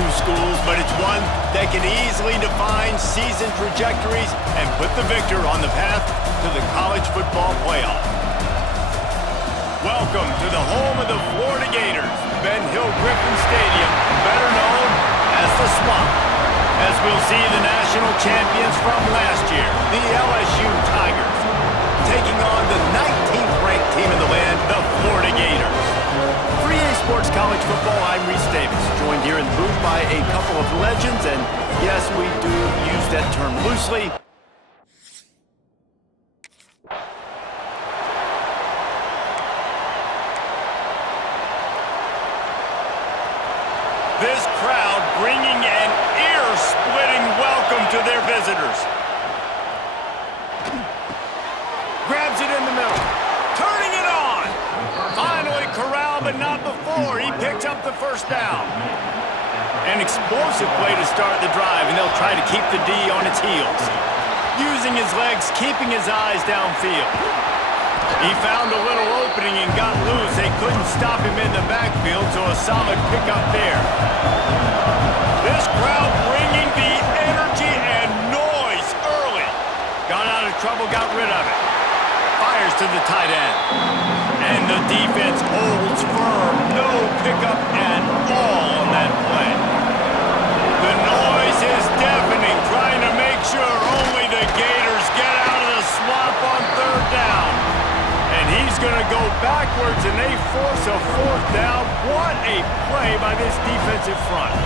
two schools, but it's one that can easily define season trajectories and put the victor on the path to the college football playoff. Welcome to the home of the Florida Gators, Ben Hill Griffin Stadium, better known as the Swamp, as we'll see the national champions from last year, the LSU Tigers, taking on the 19th ranked team in the land, the Florida Gators. For EA Sports College Football, I'm Reese Davis, joined here in the booth by a couple of legends, and yes, we do use that term loosely. This crowd bringing an ear-splitting welcome to their visitors. Grabs it in the middle. Turning it on. Finally corralled, but not before. He picks up the first down. An explosive play to start the drive, and they'll try to keep the D on its heels. Using his legs, keeping his eyes downfield. He found a little opening and got loose. They couldn't stop him in the backfield, so a solid pickup there. This crowd bringing the energy and noise early. Got out of trouble, got rid of it. Fires to the tight end. And the defense holds firm. No pickup at all on that play. The noise is deafening, trying to make sure only the Gators get out of the swamp on third down. And he's going to go backwards, and they force a fourth down. What a play by this defensive front.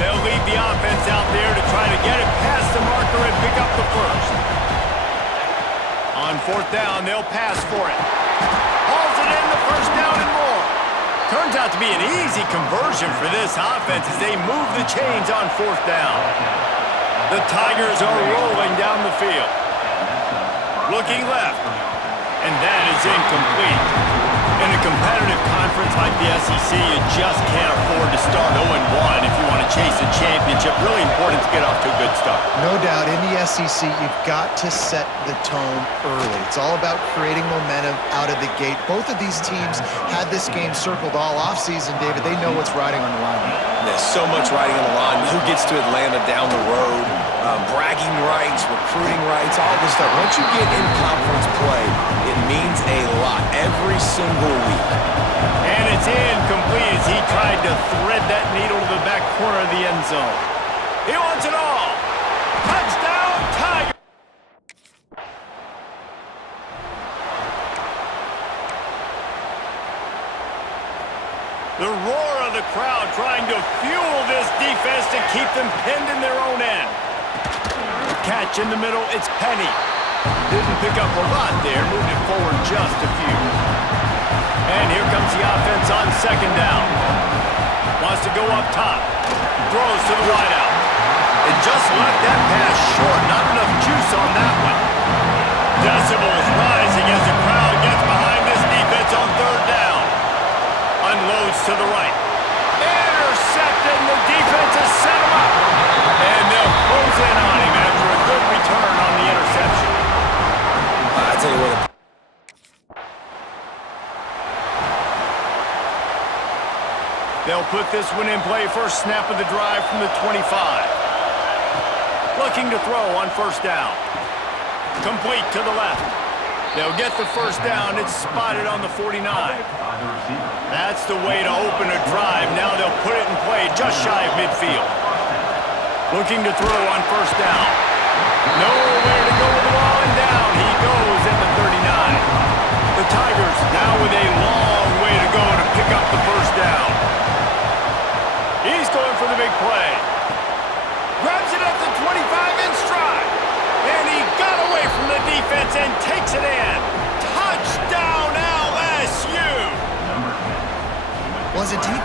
They'll lead the offense out there to try to get it past the marker and pick up the first. On fourth down, they'll pass for it. Hauls it in, the first down and more. Turns out to be an easy conversion for this offense as they move the chains on fourth down. The Tigers are rolling down the field. Looking left, and that is incomplete. In a competitive conference like the SEC, you just can't afford to start 0-1 if you want to chase a championship. Really important to get off to a good start. No doubt, in the SEC, you've got to set the tone early. It's all about creating momentum out of the gate. Both of these teams had this game circled all offseason, David. They know what's riding on the line. There's so much riding on the line. Who gets to Atlanta down the road? Bragging rights, recruiting rights, all this stuff. Once you get in conference play, it means a lot every single week. And it's incomplete as he tried to thread that needle to the back corner of the end zone. He wants it all. Touchdown, Tiger! The roar of the crowd trying to fuel this defense to keep them pinned in their own end. Catch in the middle, it's Penny. Didn't pick up a lot there, moved it forward just a few. And here comes the offense on second down. Wants to go up top. Throws to the wideout. It just left that pass short. Not enough juice on that one. Decibels rising as the crowd gets behind this defense on third down. Unloads to the right. Intercepted, and the defense has set him up. And they'll close in on him after a good return on the interception. I tell you what. They'll put this one in play first snap of the drive from the 25. Looking to throw on first down. Complete to the left. They'll get the first down. It's spotted on the 49. That's the way to open a drive. Now they'll put it in play just shy of midfield. Looking to throw on first down. Nowhere to go with the ball, and down he goes at the 39.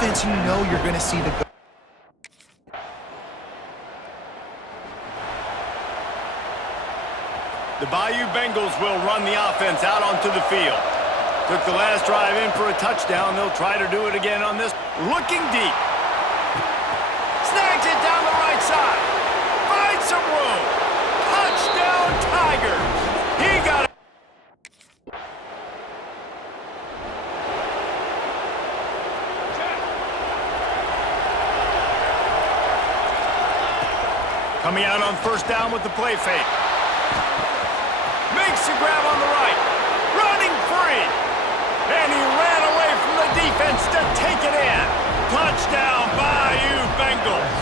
offense, you know you're going to see the The Bayou Bengals will run the offense out onto the field. Took the last drive in for a touchdown. They'll try to do it again on this. Looking deep. Snags it down the right side. Finds some room. Touchdown, Tigers. He got it. Coming out on first down with the play fake. Makes a grab on the right. Running free. And he ran away from the defense to take it in. Touchdown, Bayou Bengals.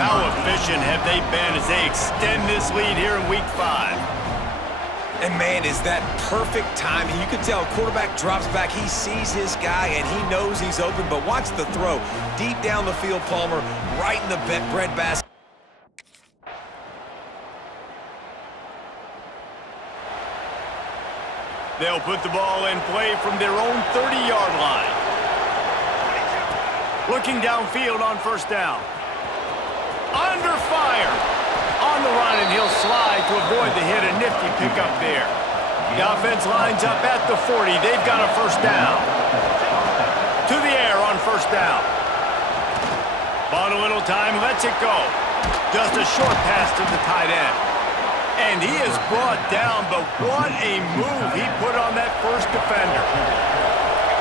How efficient have they been as they extend this lead here in Week 5? And man, is that perfect timing. You can tell quarterback drops back. He sees his guy, and he knows he's open. But watch the throw. Deep down the field, Palmer, right in the breadbasket. They'll put the ball in play from their own 30-yard line. Looking downfield on first down. Under fire. On the run, and he'll slide to avoid the hit. A nifty pickup there. The offense lines up at the 40. They've got a first down. To the air on first down. Bought a little time, lets it go. Just a short pass to the tight end. And he is brought down, but what a move he put on that first defender.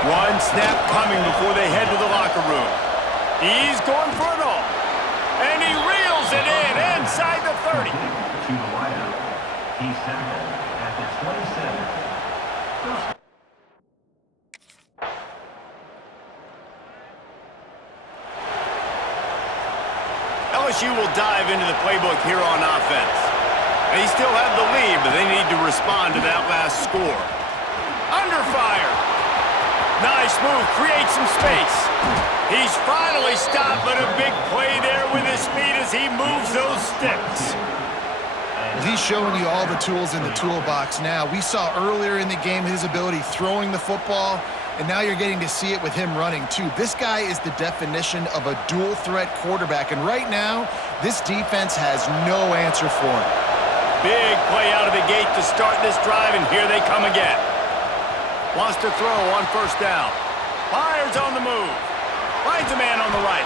One snap coming before they head to the locker room. He's going for it all. And he reels it in inside the 30. To the wideout. He's tackled at the 27. LSU will dive into the playbook here on offense. They still have the lead, but they need to respond to that last score. Under fire. Nice move, creates some space. He's finally stopped, but a big play there with his feet as he moves those sticks. He's showing you all the tools in the toolbox now. We saw earlier in the game his ability throwing the football, and now you're getting to see it with him running too. This guy is the definition of a dual-threat quarterback, and right now, this defense has no answer for him. Big play out of the gate to start this drive, and here they come again. Wants to throw on first down. Fires on the move. Finds a man on the right.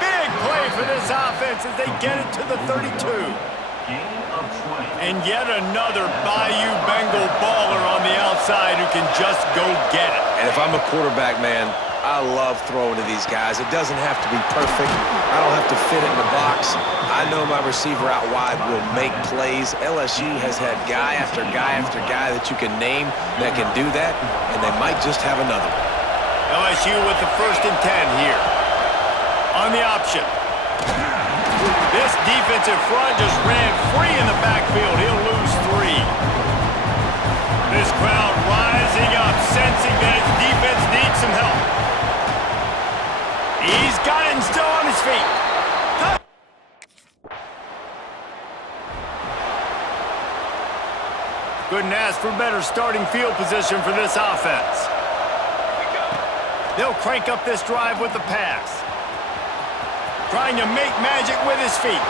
Big play for this offense as they get it to the 32. And yet another Bayou Bengal baller on the outside who can just go get it. And if I'm a quarterback, man, I love throwing to these guys. It doesn't have to be perfect. I don't have to fit it in the box. I know my receiver out wide will make plays. LSU has had guy after guy after guy that you can name that can do that, and they might just have another one. LSU with the 1st and 10 here. On the option. This defensive front just ran free in the backfield. He'll lose 3. This crowd rising up, sensing that its defense needs some help. He's got it and still on his feet. Couldn't ask for better starting field position for this offense. They'll crank up this drive with the pass. Trying to make magic with his feet.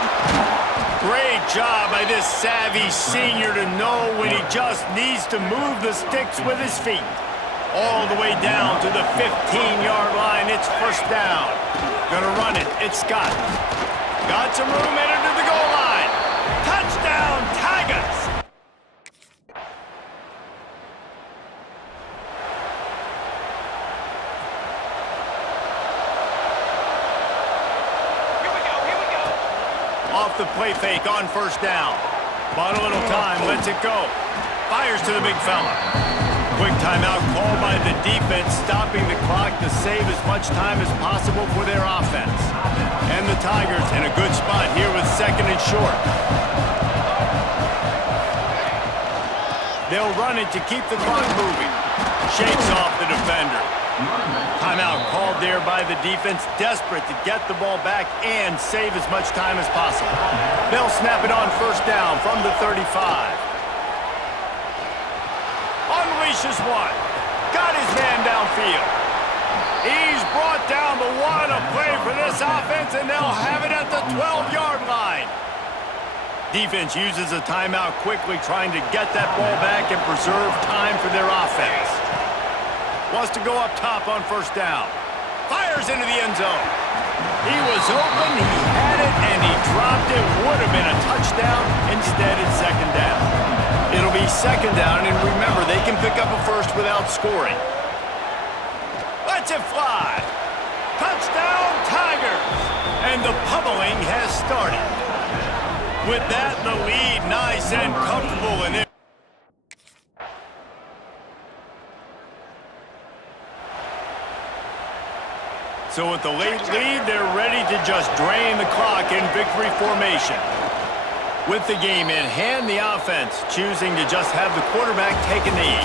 Great job by this savvy senior to know when he just needs to move the sticks with his feet. All the way down to the 15-yard line. It's first down. Gonna run it. It's Scott. Got some room headed to the goal line. Touchdown, Tigers! Off the play fake on first down. Bought a little time, lets it go. Fires to the big fella. Quick timeout called by the defense, stopping the clock to save as much time as possible for their offense. And the Tigers in a good spot here with 2nd and short. They'll run it to keep the clock moving. Shakes off the defender. Timeout called there by the defense, desperate to get the ball back and save as much time as possible. They'll snap it on first down from the 35. Unleashes one. Got his man downfield. He's brought down, but what a play for this offense, and they'll have it at the 12-yard line. Defense uses a timeout quickly, trying to get that ball back and preserve time for their offense. Wants to go up top on first down. Fires into the end zone. He was open, he had it, and he dropped it. Would have been a touchdown. Instead, it's second down. It'll be second down, and remember, they can pick up a first without scoring. Lets it fly. Touchdown, Tigers. And the pummeling has started. With that, the lead nice and comfortable in it. So with the late lead, they're ready to just drain the clock in victory formation. With the game in hand, the offense choosing to just have the quarterback take a knee.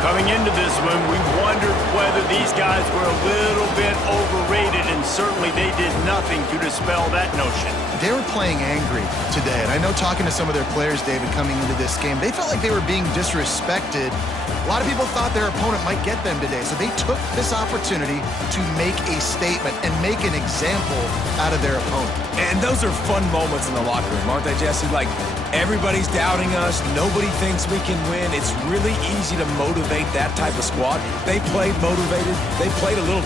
Coming into this one, we wondered whether these guys were a little bit overrated, and certainly they did nothing to dispel that notion. They were playing angry today, and I know talking to some of their players, David, coming into this game, they felt like they were being disrespected. A lot of people thought their opponent might get them today, so they took this opportunity to make a statement and make an example out of their opponent. And those are fun moments in the locker room, aren't they, Jesse? Like, everybody's doubting us. Nobody thinks we can win. It's really easy to motivate that type of squad. They played motivated. They played a little